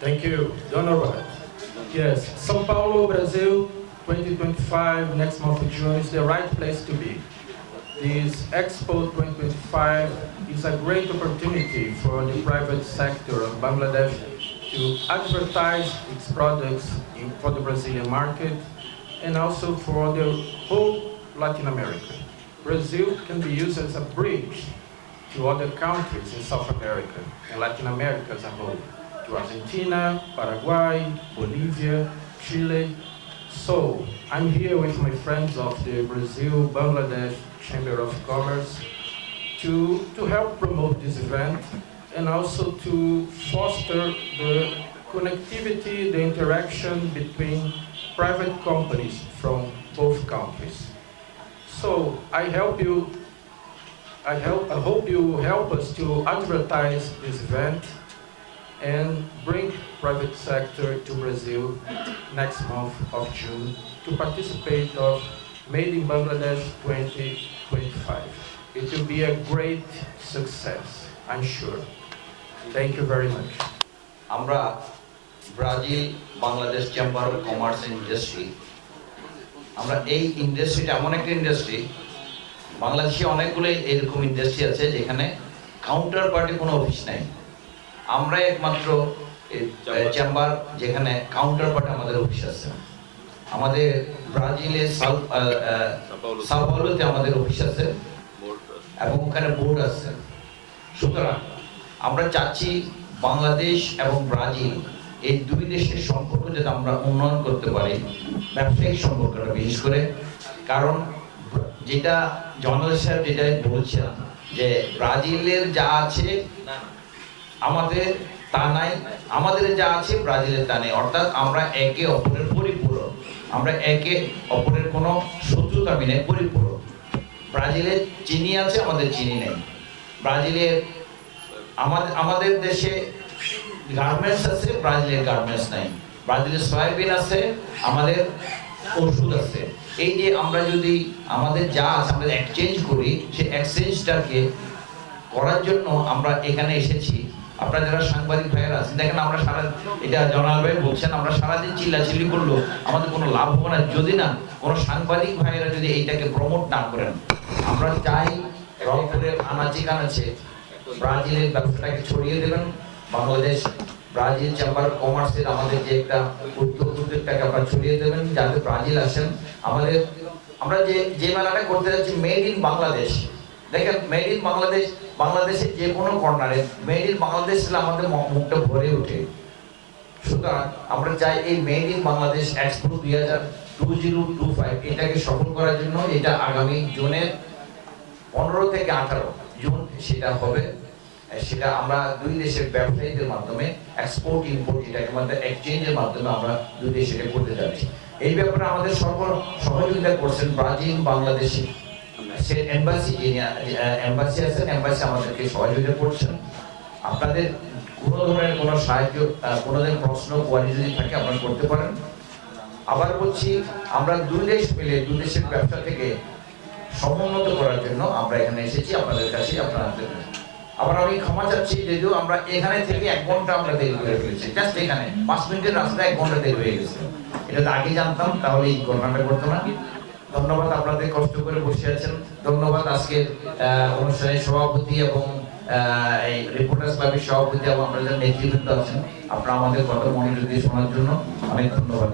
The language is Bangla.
Thank you. Donovan. Yes, São Paulo, Brazil, 2025, next month of June is the right place to be. This Expo 2025 is a great opportunity for the private sector of Bangladesh to advertise its products in, for the Brazilian market and also for the whole Latin America. Brazil can be used as a bridge to other countries in South America and Latin America as a whole, to Argentina, Paraguay, Bolivia, Chile. So I'm here with my friends of the Brazil Bangladesh Chamber of Commerce to, to help promote this event and also to foster the connectivity, the interaction between private companies from both countries. So I help you I, help, I hope you help us to advertise this event and bring private sector to Brazil next month of June to participate of Made in Bangladesh 2025. It will be a great success, I'm sure. Thank you very much. আমরা Brazil Bangladesh chamber of commerce industry আমরা এই ইন্ডাস্ট্রিটা এমন একটা ইন্ডাস্ট্রি বাংলাদেশে অনেকগুলো এরকম ইন্ডাস্ট্রি আছে যেখানে কাউন্টার পার্টি কোনো অফিস নেই আমরা একমাত্র চেম্বার যেখানে কাউন্টার পার্টি আমাদের অফিস আছে। আমাদের ব্রাজিলে সাউ- আহ, আহ, আমাদের অফিস আছে। এবং ওখানে বোর্ড আছে। সুতরাং আমরা চাচ্ছি বাংলাদেশ এবং ব্রাজিল এই দুই দেশের সম্পর্ক যাতে আমরা উন্নয়ন করতে পারি ব্যবসায়িক সম্পর্কটা বিশেষ করে। কারণ যেটা জনদেশ সাহেব যেটা বলছেন যে ব্রাজিলের যা আছে আমাদের তা নাই, আমাদের যা আছে ব্রাজিলের তা নেই। অর্থাৎ আমরা একে অপরের পরিপূরক। আমরা একে অপরের কোনো শত্রুতা বিনে পরিপূরক। ব্রাজিলের চিনি আছে, আমাদের চিনি নেই। ব্রাজিলের, আমাদের আমাদের দেশে গার্মেন্টস আছে, ব্রাজিলের গার্মেন্টস নাই। ব্রাজিলের সয়াবিন আছে, আমাদের ওষুধ আছে। এই যে আমরা যদি আমাদের যা আছে আমরা এক্সচেঞ্জ করি, সেই এক্সচেঞ্জটাকে করার জন্য আমরা এখানে এসেছি। আপনারা যারা সাংবাদিক ভাইয়েরা আছেন, দেখেন আমরা সারা এটা জনাল বলছেন, আমরা সারাদিন চিল্লাচিল্লি করল আমাদের কোনো লাভ হবে না। যদি না, কোনো সাংবাদিক ভাইয়েরা যদি এইটাকে প্রমোট না করেন, আমরা চাই রংপুরের আনাচে কানাচে ব্রাজিলের ব্যবসাটাকে ছড়িয়ে দেবেন। বাংলাদেশ ব্রাজিল চেম্বার কমার্সের আমাদের যে একটা উদ্যোগ উদ্যোগটাকে আপনারা ছড়িয়ে দেবেন, যাতে ব্রাজিল আসেন। আমাদের আমরা যে যে মেলাটা করতে যাচ্ছি মেড ইন বাংলাদেশ দেখেন মেড ইন বাংলাদেশ, বাংলাদেশের যে কোনো কর্নারে মেড ইন বাংলাদেশ আমাদের মুখটা ভরে ওঠে। সুতরাং আমরা চাই এই মেড ইন বাংলাদেশ এক্সপো দুই হাজার টু জিরো টু ফাইভ এটাকে সফল করার জন্য এটা আগামী জুনের পনেরো থেকে আঠারো জুন সেটা হবে। সেটা আমরা দুই দেশের ব্যবসায়ীদের মাধ্যমে এক্সপোর্ট ইম্পোর্ট এটাকে মধ্যে এক্সচেঞ্জের মাধ্যমে আমরা দুই দেশ করতে যাচ্ছি। এই ব্যাপারে আমাদের সর্ব, সহযোগিতা করছেন ব্রাজিল, বাংলাদেশ সে এম্বাসি এম্বাসি আছেন এম্বাসি আমাদেরকে সহযোগিতা করছেন। আপনাদের কোনো ধরনের কোনো সাহায্য কোনো ধরনের প্রশ্ন কোয়ারি যদি থাকে, আপনারা করতে পারেন। আবার বলছি, আমরা দুই দেশ মিলে, দুই দেশের ব্যবসা থেকে সমুন্নত করার জন্য আমরা এখানে এসেছি, আপনাদের কাছে আপনারা আবার আমি ক্ষমা চাচ্ছি, যদিও আমরা এখানে থেকে এক ঘণ্টা আমরা দেরি করে ফেলেছি জাস্ট এখানে, পাঁচ মিনিটের রাস্তা এক ঘণ্টা দেরি হয়ে গেছে। এটা আগে জানতাম, তাহলে এই ঘটনাটা করতো না। ধন্যবাদ আপনাদের কষ্ট করে বসে আছেন। ধন্যবাদ আজকের অনুষ্ঠানের সভাপতি এবং এই রিপোর্টার্স ক্লাবের সভাপতি এবং আপনাদের নেতৃবৃন্দ আছেন। আপনারা আমাদের কথা মনোযোগ দিয়ে শোনার জন্য অনেক ধন্যবাদ।